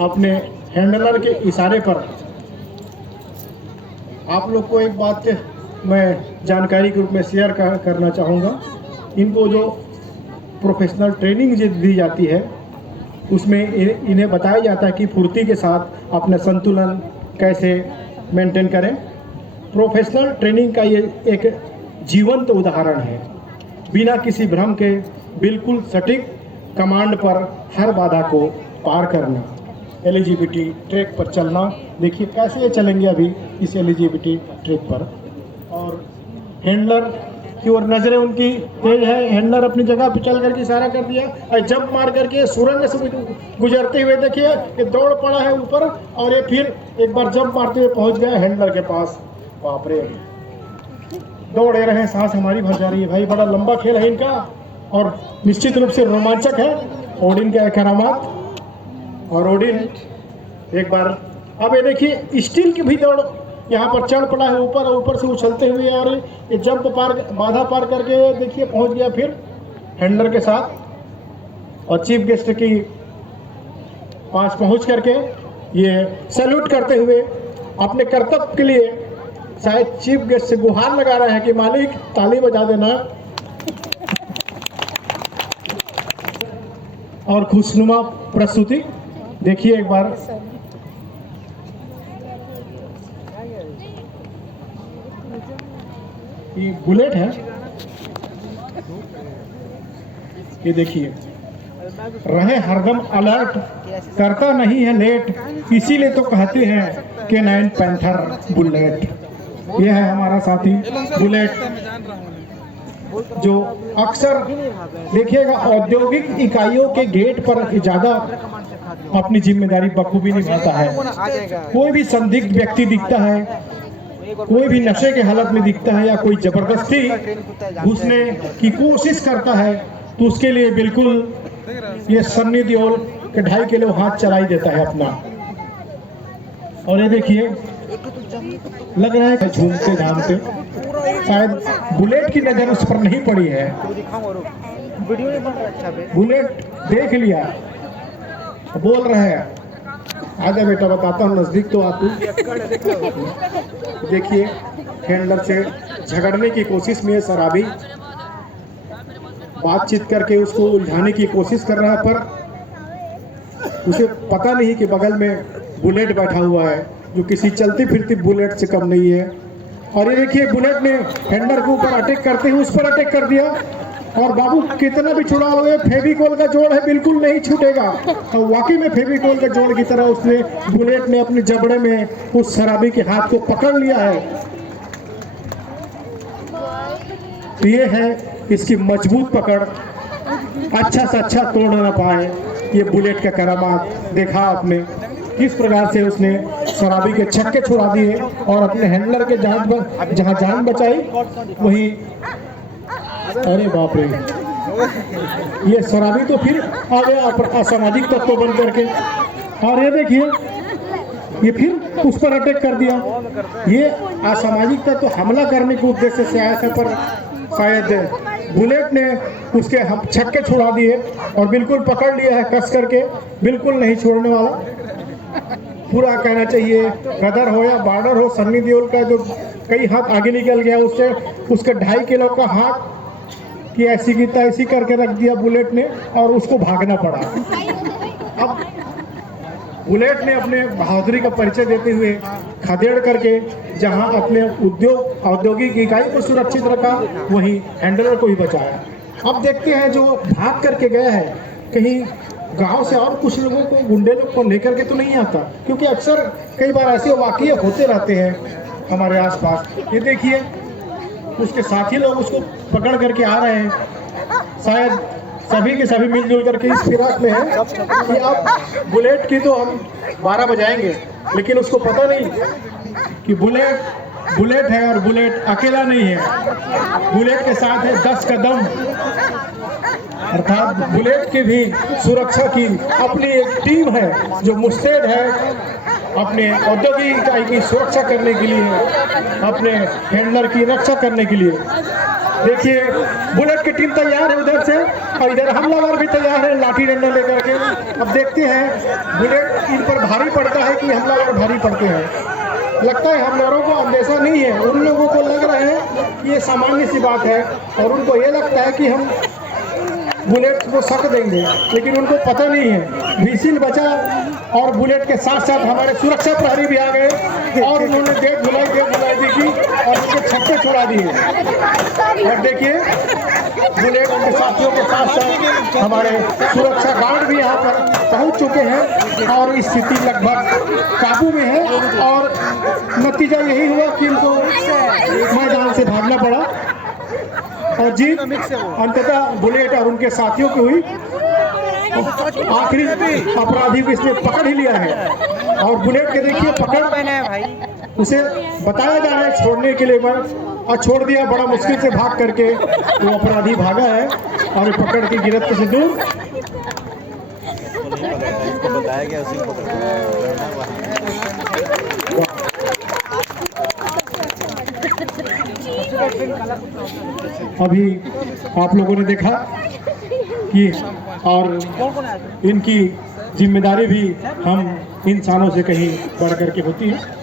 अपने हैंडलर के इशारे पर आप लोग को एक बात मैं जानकारी के रूप में शेयर करना चाहूँगा। इनको जो प्रोफेशनल ट्रेनिंग दी जाती है उसमें इन्हें बताया जाता है कि फुर्ती के साथ अपना संतुलन कैसे मेंटेन करें। प्रोफेशनल ट्रेनिंग का ये एक जीवंत उदाहरण है। बिना किसी भ्रम के बिल्कुल सटीक कमांड पर हर बाधा को पार करना, एलिजिबिलिटी ट्रैक पर चलना। देखिए कैसे ये चलेंगे अभी इस एलिजिबिलिटी ट्रैक पर। और हैंडलर की ओर नजरें उनकी तेज है। हैंडलर अपनी जगह पर चल करके इशारा कर दिया और जंप मार करके सुरंग से गुजरते हुए देखिए ये दौड़ पड़ा है ऊपर और ये फिर एक बार जंप मारते हुए पहुंच गया हैंडलर के पास। बाप रे, दौड़े रहे, सांस हमारी भर जा रही है भाई। बड़ा लंबा खेल है इनका और निश्चित रूप से रोमांचक है। ओडिन के करामात और ओडिन एक बार अब ये देखिए स्टील की भी दौड़ यहाँ पर चढ़ पड़ा है ऊपर, ऊपर से उछलते हुए और ये जंप बाधा पार करके देखिए पहुंच गया फिर हैंडलर के साथ। और चीफ गेस्ट की पास पहुंच करके ये सैल्यूट करते हुए अपने कर्तव्य के लिए शायद चीफ गेस्ट से गुहार लगा रहे हैं कि मालिक ताली बजा देना। और खुशनुमा प्रस्तुति देखिए एक बार। ये बुलेट है, ये देखिए रहे हरदम अलर्ट, करता नहीं है लेट, इसीलिए तो कहते हैं कि 9 पैंथर बुलेट। ये है हमारा साथी बुलेट, जो अक्सर देखिएगा औद्योगिक इकाइयों के गेट पर ज्यादा अपनी जिम्मेदारी बखूबी निभाता है। कोई भी संदिग्ध व्यक्ति दिखता है, कोई भी नशे के हालत में दिखता है या कोई जबरदस्ती घुसने की कोशिश करता है तो उसके लिए बिल्कुल ये सन्नी देओल के 2.5 किलो हाथ चला ही देता है अपना। और ये देखिए लग रहा है झूमते झामते, शायद बुलेट की नजर उस पर नहीं पड़ी है। बुलेट देख लिया, बोल रहे हैं आजा बेटा बताता हूँ, नजदीक तो आतू। देखिए हैंडलर से झगड़ने की कोशिश में शराबी बातचीत करके उसको उलझाने की कोशिश कर रहा है, पर उसे पता नहीं कि बगल में बुलेट बैठा हुआ है जो किसी चलती फिरती बुलेट से कम नहीं है। और ये देखिए बुलेट ने हैंडलर के ऊपर अटैक करते हुए उस पर अटैक कर दिया। और बाबू कितना भी छुड़ा लो, फेविकोल का जोड़ है बिल्कुल नहीं छूटेगा। और वाकई में फेविकोल के जोड़ की तरह उसने बुलेट ने अपने जबड़े में उस शराबी के हाथ को पकड़ लिया है। तो ये है इसकी मजबूत पकड़, अच्छा से अच्छा तोड़ ना पाए ये बुलेट का करामात। देखा आपने किस प्रकार से उसने शराबी के छक्के छुड़ा दिए और अपने हैंडलर के जहां जान बचाई वही। अरे बाप रे, ये शराबी तो फिर आ गया असामाजिक तत्व बन करके। और ये देखिए ये फिर उस पर अटैक कर दिया। ये असामाजिक तत्व हमला करने के उद्देश्य से आया था, पर शायद बुलेट ने उसके छक्के छुड़ा दिए और बिल्कुल पकड़ लिया है कस करके, बिल्कुल नहीं छोड़ने वाला। पूरा कहना चाहिए गदर हो या बॉर्डर हो, सन्नी देओल का जो कई हाथ आगे निकल गया उससे, उसका 2.5 किलो का हाथ कि ऐसी की तैसी करके रख दिया बुलेट ने और उसको भागना पड़ा। अब बुलेट ने अपने बहादुरी का परिचय देते हुए खदेड़ करके जहां अपने औद्योगिक इकाई को सुरक्षित रखा वहीं हैंडलर को ही बचाया। अब देखते हैं जो भाग करके गया है कहीं गांव से और कुछ लोगों को, गुंडे लोग को लेकर के तो नहीं आता, क्योंकि अक्सर कई बार ऐसे वाकये होते रहते हैं हमारे आसपास। ये देखिए उसके साथी लोग उसको पकड़ करके आ रहे हैं, शायद सभी के सभी मिलजुल करके इस फिराक में है कि अब बुलेट की तो हम 12 बजाएंगे, लेकिन उसको पता नहीं कि बुलेट है और बुलेट अकेला नहीं है, बुलेट के साथ है 10 कदम, अर्थात बुलेट की भी सुरक्षा की अपनी एक टीम है जो मुस्तैद है अपने औद्योगिक इकाई की सुरक्षा करने के लिए, अपने हैंडलर की रक्षा करने के लिए। देखिए बुलेट की टीम तैयार है उधर से और इधर हमलावर भी तैयार है लाठी डंडा लेकर के। अब देखते हैं बुलेट भारी पड़ता है कि हम लोग और भारी पड़ते हैं। लगता है हम लोगों को अंदेशा नहीं है, उन लोगों को लग रहा है कि ये सामान्य सी बात है और उनको ये लगता है कि हम बुलेट को सक देंगे, लेकिन उनको पता नहीं है व्हीसिल बचा और बुलेट के साथ साथ हमारे सुरक्षा प्रहरी भी आ गए और उन्होंने देख बुलाई दी की और उनके छक्के छुड़ा दिए। और देखिए बुलेट के साथियों के साथ साथ हमारे सुरक्षा गार्ड भी यहाँ पर पहुँच चुके हैं और स्थिति लगभग काबू में है और नतीजा यही हुआ कि इनको मैदान से भागना पड़ा और जीत अंततः बुलेट और उनके साथियों की हुई। आखिरी अपराधी को इसने पकड़ ही लिया है और बुलेट के देखिए पकड़ उसे बताया जा रहा है छोड़ने के लिए और छोड़ दिया, बड़ा मुश्किल से भाग करके वो अपराधी भागा है और पकड़ की गिरफ्त से दूर। बताया गया उसी को अभी आप लोगों ने देखा कि और इनकी जिम्मेदारी भी हम इंसानों से कहीं बढ़ करके होती है।